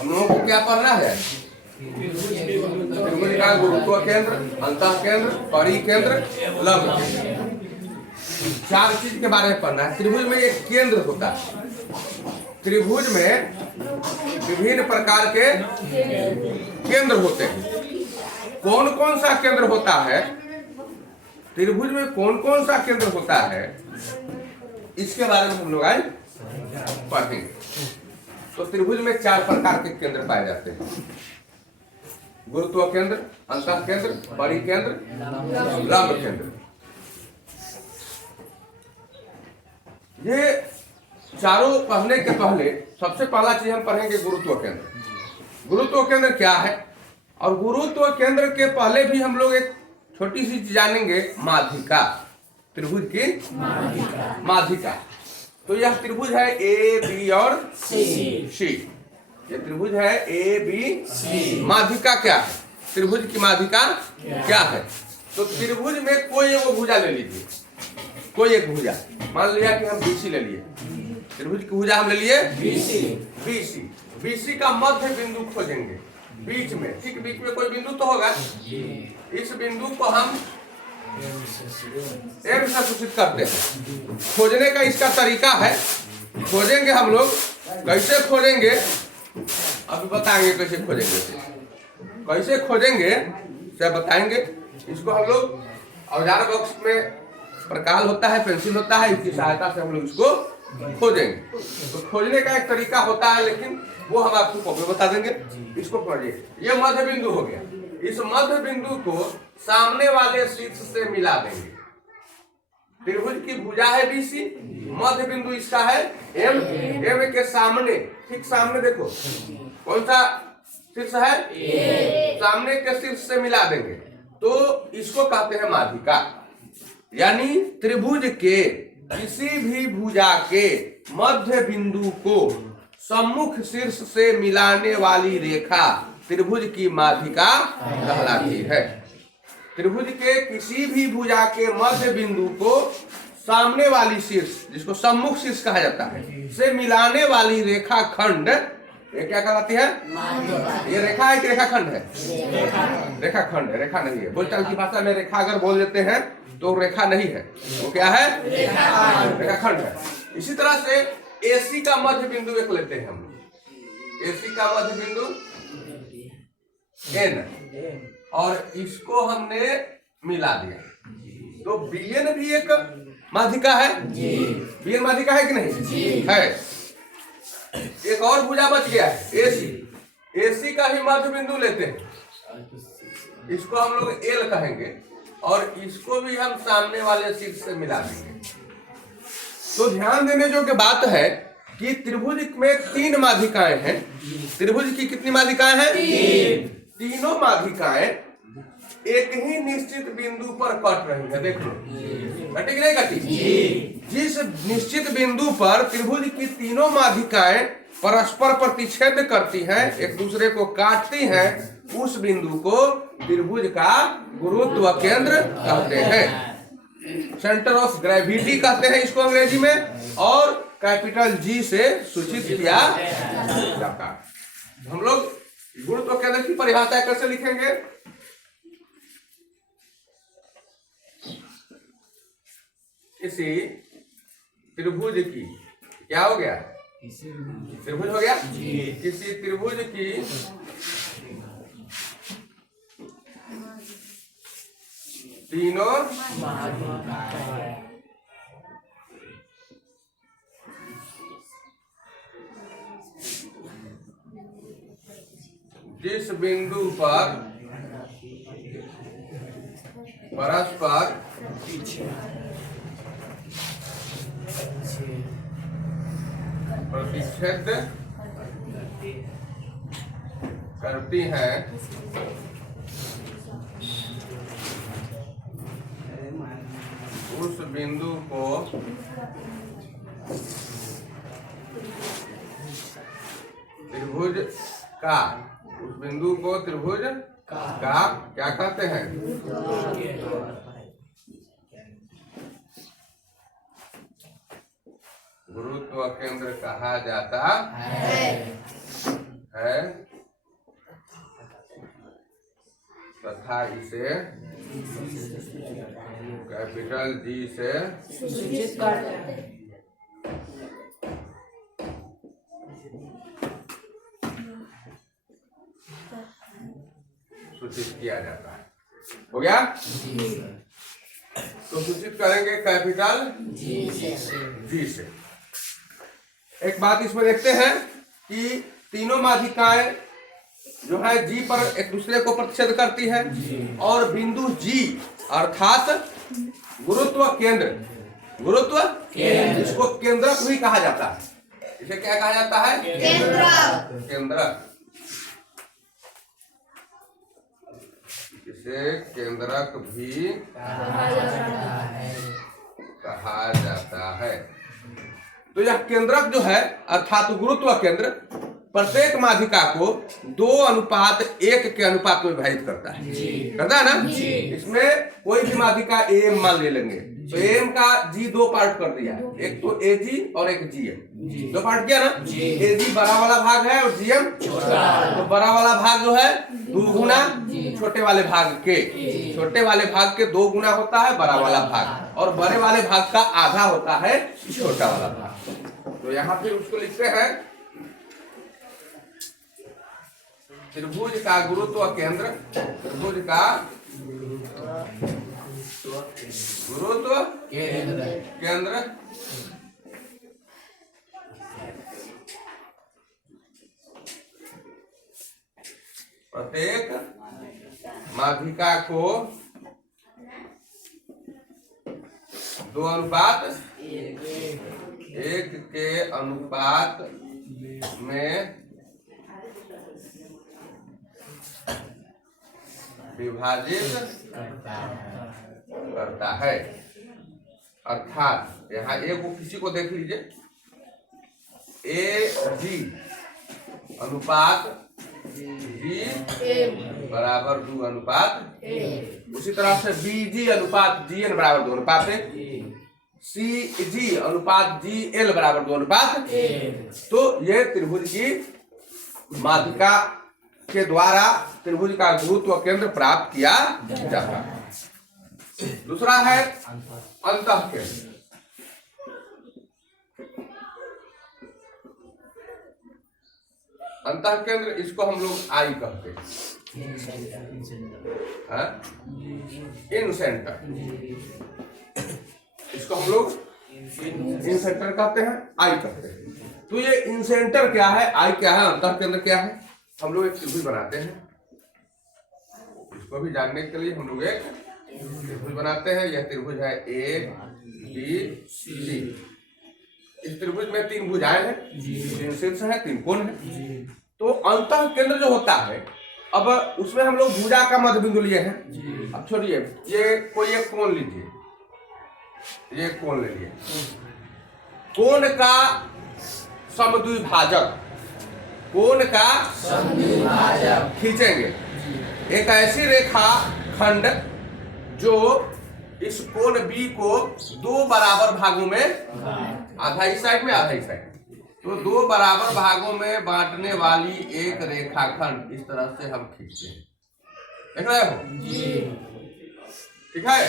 हम लोगों को क्या पढ़ना है? त्रिभुज का गुरुत्व केंद्र, अंतः केंद्र, परिकेंद्र, लंब केंद्र, चार चीज के बारे में पढ़ना है। त्रिभुज में एक केंद्र होता है। त्रिभुज में विभिन्न प्रकार के केंद्र होते हैं। कौन कौन सा केंद्र होता है, त्रिभुज में कौन कौन सा केंद्र होता है, इसके बारे में हम लोग आज पढ़ेंगे। तो त्रिभुज में चार प्रकार के केंद्र पाए जाते हैं: गुरुत्व केंद्र, अंतः केंद्र, परिकेंद्र, लंब केंद्र। ये चारों पढ़ने के पहले सबसे पहला चीज हम पढ़ेंगे गुरुत्व केंद्र। गुरुत्व केंद्र क्या है, और गुरुत्व केंद्र के पहले भी हम लोग एक छोटी सी चीज जानेंगे, माध्यिका। त्रिभुज की माध्यिका। तो यह त्रिभुज है ए बी और सी। ये त्रिभुज है ए बी सी। माध्यिका क्या है, त्रिभुज की माध्यिका क्या है? तो त्रिभुज में कोई एक भुजा ले लीजिए, कोई एक भुजा। मान लिया कि हम बीसी ले लिए, त्रिभुज की भुजा हम ले लिए बीसी। बीसी का मध्य बिंदु खोजेंगे बीच में, ठीक बीच में कोई बिंदु तो होगा। इस बिंदु को हम एम से सूचित करते हैं। खोजने का इसका तरीका है, खोजेंगे हम लोग। कैसे खोजेंगे अभी बताएंगे, कैसे खोजेंगे, कैसे खोजेंगे से बताएंगे। इसको हम लोग औजार बॉक्स में प्रकाल होता है, पेंसिल होता है, इसकी सहायता से हम लोग इसको खोजेंगे। तो खोजने का एक तरीका होता है, लेकिन वो हम आपको कॉपी बता देंगे। इसको पढ़िए, ये मध्य बिंदु हो गया। इस मध्य बिंदु को सामने वाले शीर्ष से मिला देंगे। त्रिभुज की भुजा है बीसी, मध्य बिंदु इसका है एम। एम के सामने, ठीक सामने देखो कौन सा शीर्ष है, सामने के शीर्ष से मिला देंगे। तो इसको कहते हैं माध्यिका। यानी त्रिभुज के किसी भी भुजा के मध्य बिंदु को सम्मुख शीर्ष से मिलाने वाली रेखा त्रिभुज की माध्यिका कहलाती है। त्रिभुज के किसी भी भुजा के मध्य बिंदु को सामने वाली शीर्ष, जिसको सम्मुख शीर्ष कहा जाता है, से मिलाने वाली रेखा खंड, ये क्या कहलाती है? ये रेखा है कि रेखा खंड है? रेखा खंड है, रेखा नहीं है। बोलचाल की भाषा में रेखा अगर बोल देते हैं तो रेखा नहीं है, वो क्या है? रेखा खंड है। इसी तरह से एसी का मध्य बिंदु एक लेते हैं हम लोग। एसी का मध्य बिंदु एन, और इसको हमने मिला दिया, तो बीएन भी एक माध्यिका है। बीएन माध्यिका है कि नहीं? है। एक और भुजा बच गया है एसी। एसी का ही मध्य बिंदु लेते हैं, इसको हम लोग एल कहेंगे, और इसको भी हम सामने वाले शीर्ष से मिला देंगे। तो ध्यान देने योग्य बात है कि त्रिभुज में तीन माध्यिकाएं हैं। त्रिभुज की कितनी माध्यिकाएं हैं? तीनों माध्यिकाएं एक ही निश्चित बिंदु पर कट रही है। देखो कटी कि नहीं कटी? जिस निश्चित बिंदु पर त्रिभुज की तीनों माध्यिकाएं परस्पर प्रतिच्छेद करती हैं, एक दूसरे को काटती हैं, उस बिंदु को त्रिभुज का गुरुत्व केंद्र कहते हैं। सेंटर ऑफ ग्रेविटी कहते हैं इसको अंग्रेजी में, और कैपिटल जी से सूचित किया जाता है। हम लोग गुरुत्व केंद्र की परिभाषा कैसे लिखेंगे? किसी त्रिभुज की, क्या हो गया? त्रिभुज हो गया। किसी त्रिभुज की तीनों जिस बिंदु पर परस्पर प्रतिच्छेद करती हैं, उस बिंदु को त्रिभुज का, उस बिंदु को त्रिभुज का क्या कहते हैं? गुरुत्व केंद्र कहा जाता है। है तथा इसे कैपिटल जी से सूचित करते हैं। सूचित किया जाता है। हो गया? तो सूचित करेंगे कैपिटल जी से। एक बात इसमें देखते हैं कि तीनों माध्यिकाएं जो है जी पर एक दूसरे को प्रतिच्छेद करती है और बिंदु जी अर्थात गुरुत्व केंद्र इसको केंद्रक भी कहा जाता है। इसे क्या कहा जाता है? केंद्रक। इसे केंद्रक भी कहा जाता है। तो यह केंद्रक जो है अर्थात गुरुत्व केंद्र प्रत्येक माध्यिका को 2:1 के अनुपात में विभाजित करता है ना? इसमें कोई भी माध्यिका एम मान ले लेंगे तो एम का जी 2 पार्ट कर दिया, एक तो एजी और एक जीएम। 2 पार्ट किया ना? एजी बड़ा वाला भाग है और जीएम छोटा। तो बड़ा वाला भाग जो है 2 गुना छोटे वाले भाग के, छोटे वाले भाग के 2 गुना होता है बड़ा वाला भाग, और बड़े वाले भाग का आधा होता है छोटा वाला भाग। तो यहाँ पे उसको लिखते हैं त्रिभुज का गुरुत्व केंद्र, त्रिभुज का गुरुत्व केंद्र प्रत्येक माध्यिका को 2:1 के अनुपात में विभाजित करता है। अर्थात यहाँ एक वो किसी को देख लीजिए, ए जी अनुपात जी बराबर 2:1। उसी तरह से बी जी अनुपात जी एन बराबर 2:1, सी जी अनुपात जी एल बराबर 2:1। तो ये त्रिभुज की माध्यिका के द्वारा त्रिभुज का गुरुत्व केंद्र प्राप्त किया जाता है। दूसरा है अंतः केंद्र। अंतः केंद्र इसको हम लोग आई कहते हैं, इन सेंटर। इसको हम लोग इन सेंटर कहते हैं, आई कहते हैं। तो ये इन सेंटर क्या है, आई क्या है, अंतः केंद्र क्या है? हम लोग एक त्रिभुज बनाते हैं। इसको भी जानने के लिए हम लोग एक त्रिभुज बनाते हैं। यह त्रिभुज है ए बी सी। इस त्रिभुज में 3 भुजाएं हैं, 3 शीर्ष हैं, 3 कोण हैं। तो अंतः केंद्र जो होता है, अब उसमें हम लोग भुजा का मध्य बिंदु लिए हैं। अब छोड़िए, ये कोई एक कोण लीजिए, ये कोण ले लिए। कोण का समद्विभाजक, कोण का समद्विभाजक खींचेंगे। एक ऐसी रेखा खंड जो इस कोण बी को 2 बराबर भागों में, आधा इस साइड में आधा इस साइड, तो 2 बराबर भागों में बांटने वाली एक रेखाखंड इस तरह से हम खींचते हैं। देख रहे हो? ठीक है।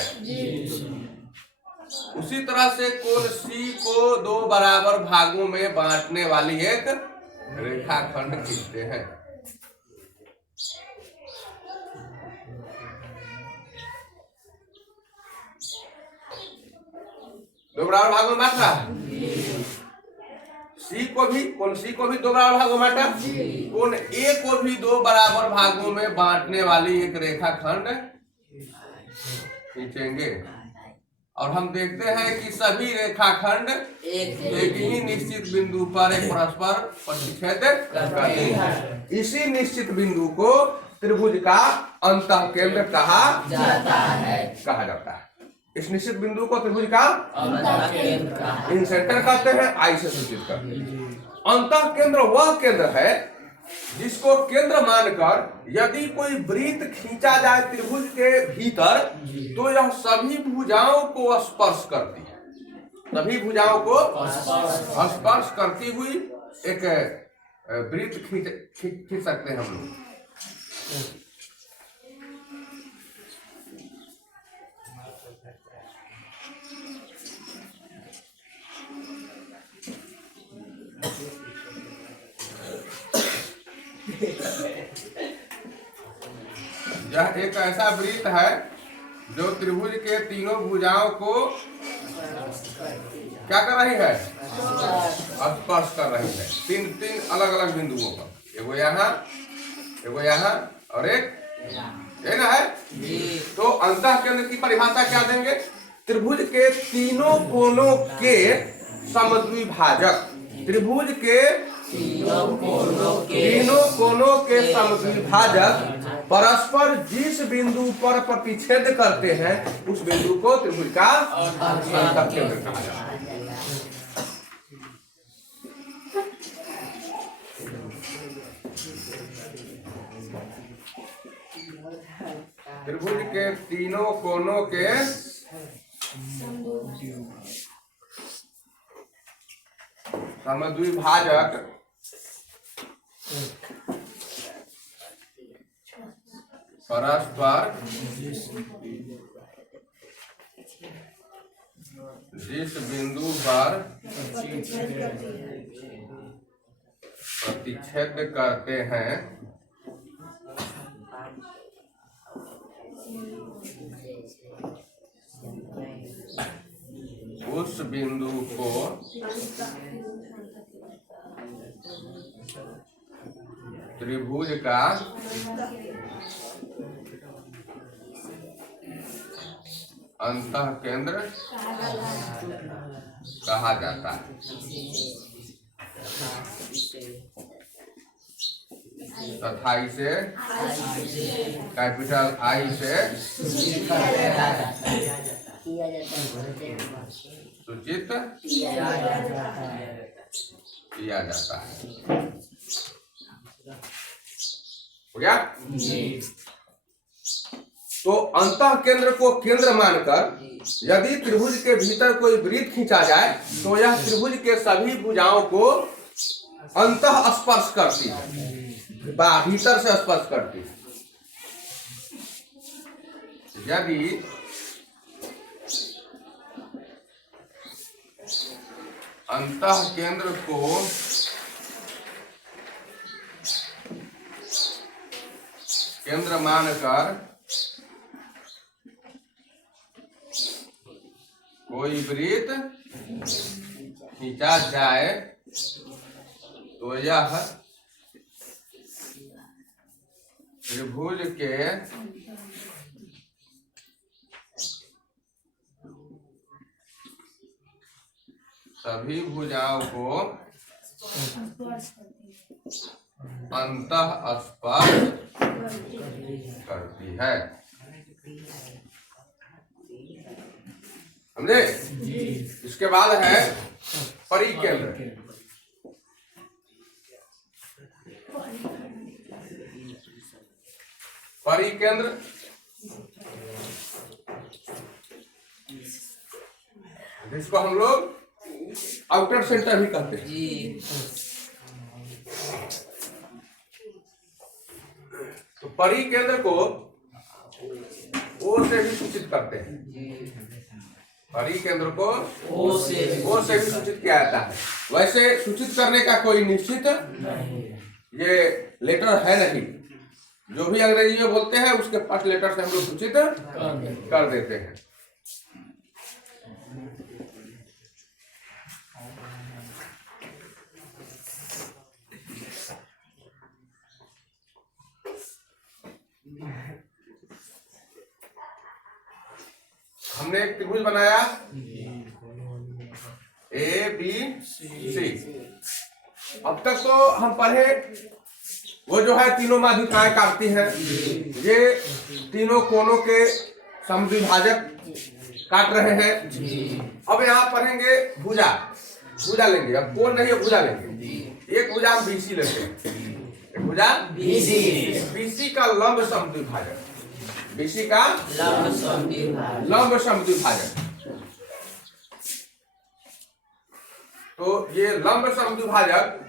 उसी तरह से कोण सी को 2 बराबर भागों में बांटने वाली एक रेखाखंड खींचते हैं। दो बराबर भागों में बांट रहा है। सी को भी, कोण सी को भी 2 बराबर भागों में बांटा, कोण ए को भी 2 बराबर भागों में बांटने वाली एक रेखाखंड खींचेंगे। और हम देखते हैं कि सभी रेखाखंड एक ही निश्चित बिंदु पर एक परस्पर प्रतिच्छेद करते हैं। इसी निश्चित बिंदु को त्रिभुज का अंतः केंद्र कहा जाता है। इस निश्चित बिंदु को त्रिभुज का इन सेंटर कहते हैं, आई से सूचित करते हैं। अंतः केंद्र वह केंद्र है जिसको केंद्र मानकर यदि कोई वृत्त खींचा जाए त्रिभुज के भीतर तो यह सभी भुजाओं को स्पर्श करती है। सभी भुजाओं को स्पर्श करती हुई एक वृत्त खींच सकते हैं हम लोग। यह एक ऐसा वृत्त है जो त्रिभुज के तीनों भुजाओं को क्या कर रही है? स्पर्श कर रही है। तीन अलग अलग बिंदुओं पर, एगो यहाँ और एक ये ना है। तो अंतः केंद्र की परिभाषा क्या देंगे? त्रिभुज के तीनों कोनों के समद्विभाजक, त्रिभुज के तीनों कोनों के समद्विभाजक परस्पर जिस बिंदु पर प्रतिच्छेद करते हैं उस बिंदु को त्रिभुज का अंतः केंद्र कहा जाता है। त्रिभुज के तीनों कोनों के समद्विभाजक परस्पर जिस बिंदु पर प्रतिच्छेद करते हैं उस बिंदु को त्रिभुज का अंतः केंद्र कहा जाता है। तथा इसे कैपिटल आई से सूचित किया जाता है। हो गया? तो अंतः केंद्र को केंद्र मानकर यदि त्रिभुज के भीतर कोई वृत्त खींचा जाए तो यह त्रिभुज के सभी भुजाओं को अंतः स्पर्श करती है, भीतर से स्पर्श करती है। यदि अंतः केंद्र को केंद्र मानकर कोई वृत्त खींचा जाए तो यह त्रिभुज के सभी भुजाओं को अंतः स्पर्श करती है। समझे? इसके बाद है परिकेंद्र। परिकेंद्र जिसको हम लोग आउटर सेंटर भी कहते हैं। तो परिकेंद्र को ओ से भी सूचित करते हैं। परिकेंद्र को ओ से भी सूचित किया जाता है। वैसे सूचित करने का कोई निश्चित ये लेटर है नहीं, जो भी अंग्रेजी में बोलते हैं उसके फर्स्ट लेटर से हम लोग सूचित कर देते हैं। हमने एक त्रिभुज बनाया ए बी सी। अब तक तो हम पढ़े वो जो है तीनों माध्यिकाएं काटती हैं, ये तीनों कोनों के समद्विभाजक काट रहे हैं। अब यहाँ पढ़ेंगे भुजा लेंगे। अब कोण नहीं है, भुजा लेंगे। एक भुजा हम बीसी लेते हैं, एक भुजा बीसी का लंब समद्विभाजक, बीसी का लंब समद्विभाजक। तो ये लंब समद्विभाजक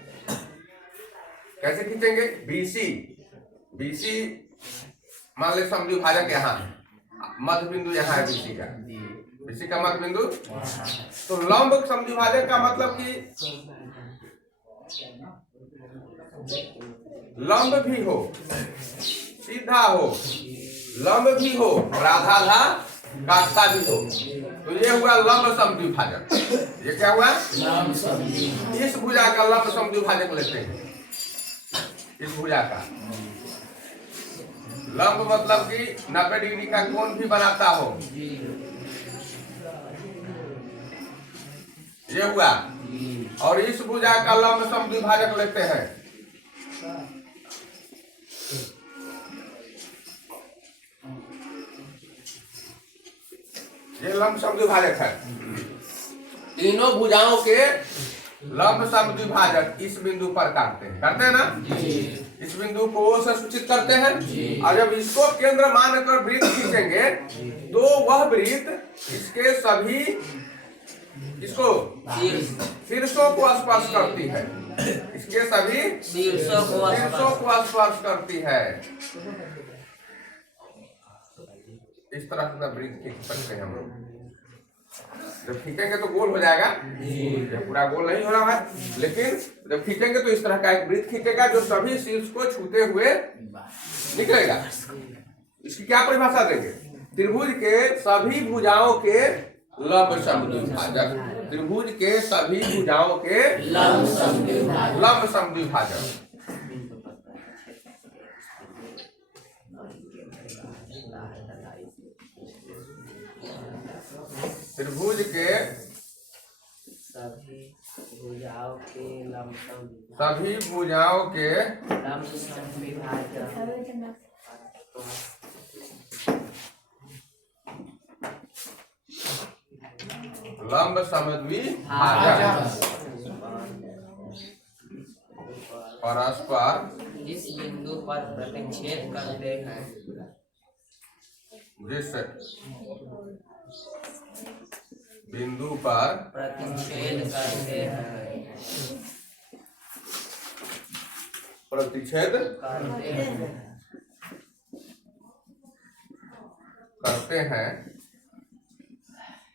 कैसे खींचेंगे? बीसी, बीसी मान ले समद्विभाजक यहाँ है, मध्य बिंदु यहाँ है बीसी का, बीसी का मध्य बिंदु। तो लंब समद्विभाजक का मतलब कि लंब भी हो, सीधा हो, लंब भी हो और आधा काटता भी हो। तो ये हुआ लंब समद्विभाजक। ये क्या हुआ? इस भुजा का लंब समद्विभाजक लेते हैं। इस भुजा का लंब मतलब कि 90 डिग्री का कोण भी बनाता हो। ये हुआ। और इस भुजा का लंब समद्विभाजक लेते हैं। ये लंब समद्विभाजक है। तीनों भुजाओं के लंब समद्विभाजक इस बिंदु पर काटते हैं, करते हैं ना? इस बिंदु को O से सूचित करते हैं। और जब इसको केंद्र मानकर वृत्त खींचेंगे तो वह वृत्त इसके सभी इसको शीर्षों को स्पर्श करती है। इसके सभी शीर्षों को स्पर्श करती है। इस तरह से वृत्त खींच सकते हैं हम लोग। जब खींचेंगे तो गोल हो जाएगा, जब पूरा गोल नहीं हो रहा है, लेकिन जब खींचेंगे तो इस तरह का एक वृत्त खींचेगा जो सभी शीर्ष को छूते हुए निकलेगा। इसकी क्या परिभाषा देंगे? त्रिभुज के सभी भुजाओं के लंब समद्विभाजक। त्रिभुज के सभी भुजाओं के लंब समद्विभाजक। त्रिभुज के सभी भुजाओं के लंब समद्विभाजक लंब समद्विभाजक परस्पर इस बिंदु पर प्रतिच्छेद करते हैं। जिस बिंदु पर प्रतिच्छेद करते हैं। प्रतिच्छेद करते हैं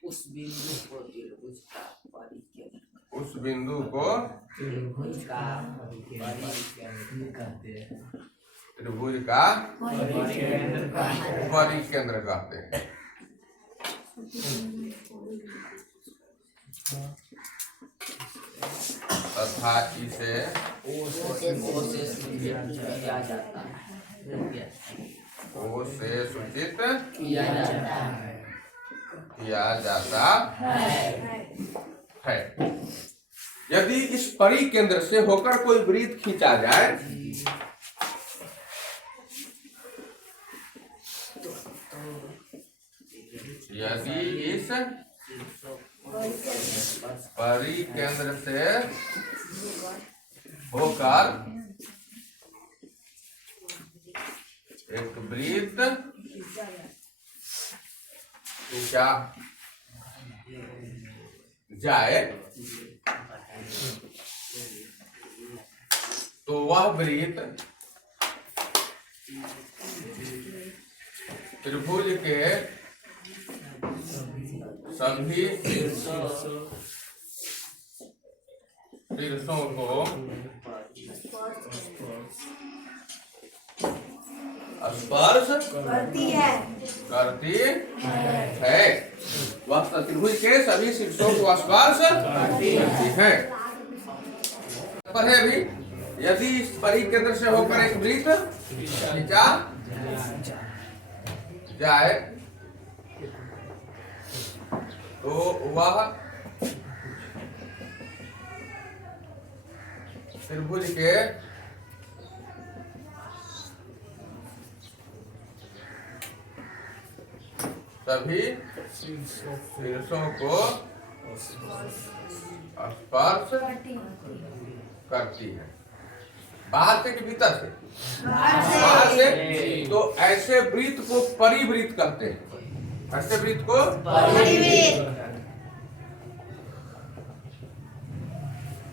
उस बिंदु को त्रिभुज का परिकेंद्र, उस बिंदु को त्रिभुज का परिकेंद्र कहते हैं। त्रिभुज का परिकेंद्र कहते हैं। तथा इसे O से सूचित किया जाता है। O से सूचित किया जाता है। किया जाता है। यदि इस परिकेंद्र से होकर कोई वृत्त खींचा जाए यदि इस परिकेंद्र से होकर एक वृत्त खींचा जाए तो वह वृत्त त्रिभुज के सभी शीर्षों को स्पर्श करती है। वह त्रिभुज के सभी शीर्षों को स्पर्श करती है। पर है अभी यदि इस परिकेंद्र से होकर एक वृत्त खींचा जाए तो वह त्रिभुज के सभी शीर्षों को स्पर्श करती है। बाहर से कि भीतर से? बाहर से। तो ऐसे वृत्त को परिवृत्त करते हैं। ऐसे वृत्त को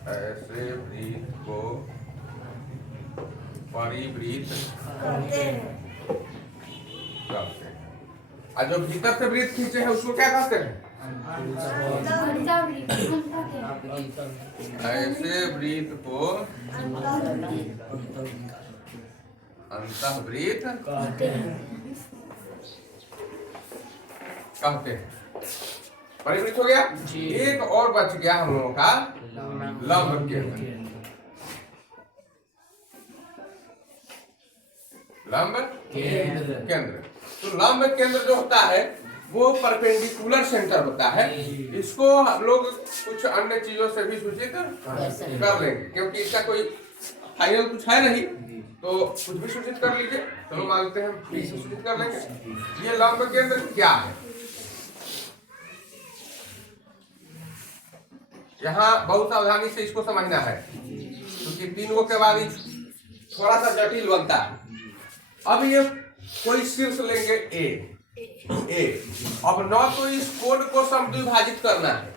ऐसे वृत्त को परिवृत करते हैं। करते हैं। और जो भीतर से वृत्त खींचे हैं उसको क्या कहते हैं? ऐसे वृत्त को अंतःवृत्त कहते हैं। परिवृत्त हो गया। एक और बच गया हम लोगों का लंब केंद्र। लंब केंद्र। तो लंब केंद्र जो होता है वो परपेंडिकुलर सेंटर होता है। इसको हम लोग कुछ अन्य चीजों से भी सूचित कर लेंगे, क्योंकि इसका कोई फाइनल कुछ है नहीं, तो कुछ भी सूचित कर लीजिए। चलो मानते हैं बी से सूचित कर लेंगे। ये लंब केंद्र क्या है? यहाँ बहुत सावधानी से इसको समझना है, क्योंकि तीनों के बाद थोड़ा सा जटिल बनता है। अब ये कोई शीर्ष लेंगे ए। अब न तो इस कोण को समद्विभाजित करना है,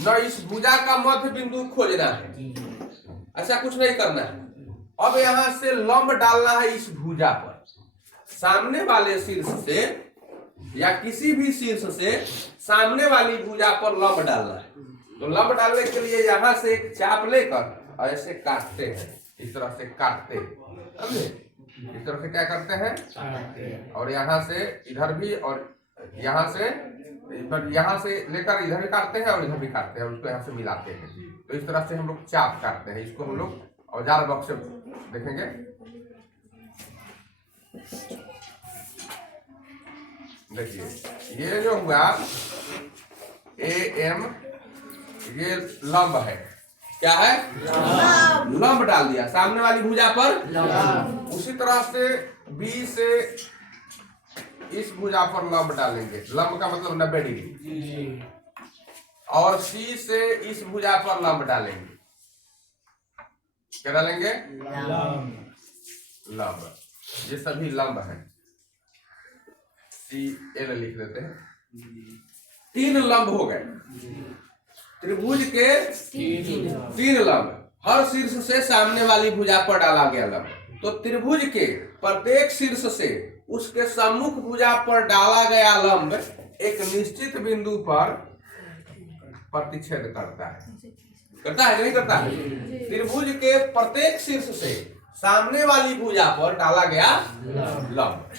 न इस भुजा का मध्य बिंदु खोजना है, ऐसा कुछ नहीं करना है। अब यहाँ से लंब डालना है इस भुजा पर, सामने वाले शीर्ष से या किसी भी शीर्ष से सामने वाली भुजा पर लंब डालना है। तो लंब डालने के लिए यहाँ से एक चाप लेकर ऐसे काटते हैं, इस तरह से काटते हैं, समझे? इस तरह से क्या करते हैं? और यहाँ से इधर भी, और यहाँ से लेकर इधर भी काटते हैं और इधर भी काटते हैं, उसको यहाँ से मिलाते हैं। तो इस तरह से हम लोग चाप काटते हैं। इसको हम लोग औजार बॉक्स से देखेंगे। देखिए ये जो हुआ AM, ये लंब है। क्या है? लंब डाल दिया सामने वाली भुजा पर। उसी तरह से B से इस भुजा पर लंब डालेंगे। लंब का मतलब 90 डिग्री। और C से इस भुजा पर लंब डालेंगे। क्या डालेंगे? लंब। ये सभी लंब है। CL लिख देते हैं। 3 लंब हो गए। त्रिभुज के 3 लंब। हर शीर्ष से सामने वाली भुजा पर डाला गया लंब। तो त्रिभुज के प्रत्येक शीर्ष से उसके सम्मुख भुजा पर डाला गया लंब एक निश्चित बिंदु पर प्रतिच्छेद करता है। करता है नहीं करता है? त्रिभुज के प्रत्येक शीर्ष से सामने वाली भुजा पर डाला गया लंब।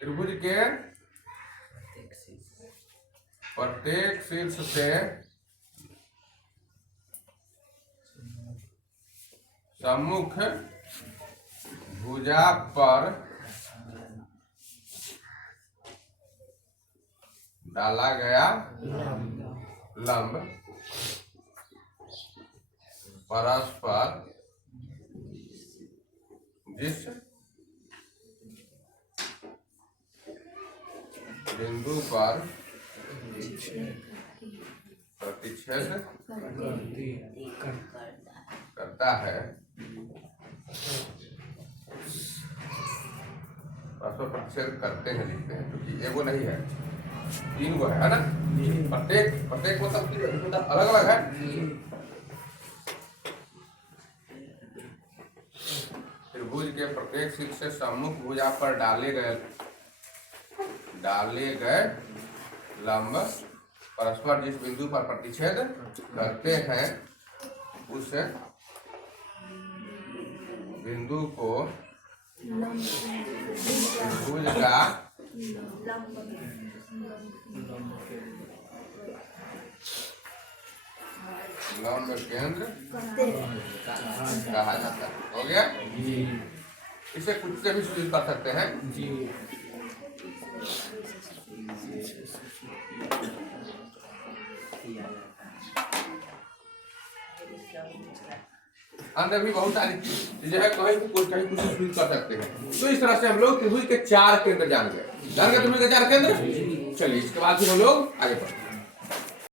त्रिभुज के प्रत्येक शीर्ष से सम्मुख भुजा पर डाला गया लंब परस्पर जिस बिंदु पर प्रतिच्छेद करता है, प्रतिच्छेद करते हैं लिखते हैं, क्योंकि एगो नहीं है 3 गो है ना। प्रत्येक मतलब अलग अलग है। त्रिभुज के प्रत्येक शीर्ष से सम्मुख भुजा पर डाले गए लंब परस्पर जिस बिंदु पर प्रतिच्छेद करते हैं उस बिंदु को त्रिभुज का लंब केंद्र कहा जाता है। हो गया? इसे कुछ से भी सूचित कर सकते हैं। अंदर भी बहुत सारी चीजें है, कहीं कुछ सूचित कर सकते हैं। तो इस तरह से हम लोग त्रिभुज के 4 केंद्र जान गए। त्रिभुज के 4 केंद्र। चलिए इसके बाद फिर हम लोग आगे बढ़ते हैं।